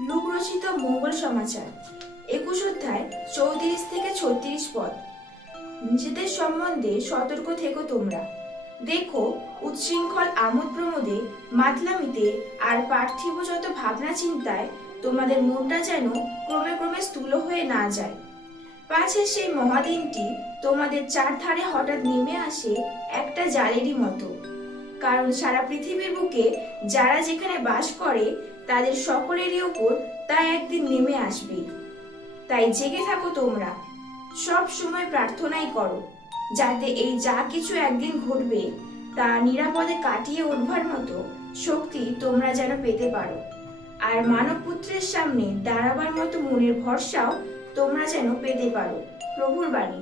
লুকরচিত মঙ্গল সমাচার। একুশ অধ্যায়, চৌত্রিশ থেকে ছত্রিশ পদ। নিজেদের সম্বন্ধে সতর্ক থেকো তোমরা। দেখো উচ্ছৃঙ্খল আমোদ প্রমোদে মাতলামিতে আর পার্থিব যত ভাবনা চিন্তায় তোমাদের মনটা যেন ক্রমে ক্রমে স্থূল হয়ে না যায়। পাছে সেই মহাদিনটি তোমাদের চারধারে হঠাৎ নেমে আসে একটা জালেরই মতো। কারণ সারা পৃথিবীর বুকে যারা যেখানে বাস করে, তাদের সকলেরই ওপর তা একদিন নেমে আসবে। তাই জেগে থাকো তোমরা। সব সময় প্রার্থনাই করো, যাতে এই যা কিছু একদিন ঘটবে, তা নিরাপদে কাটিয়ে উঠবার মতো শক্তি তোমরা যেন পেতে পারো। আর মানব পুত্রের সামনে দাঁড়াবার মতো মনের ভরসাও তোমরা যেন পেতে পারো। প্রভুর বাণী।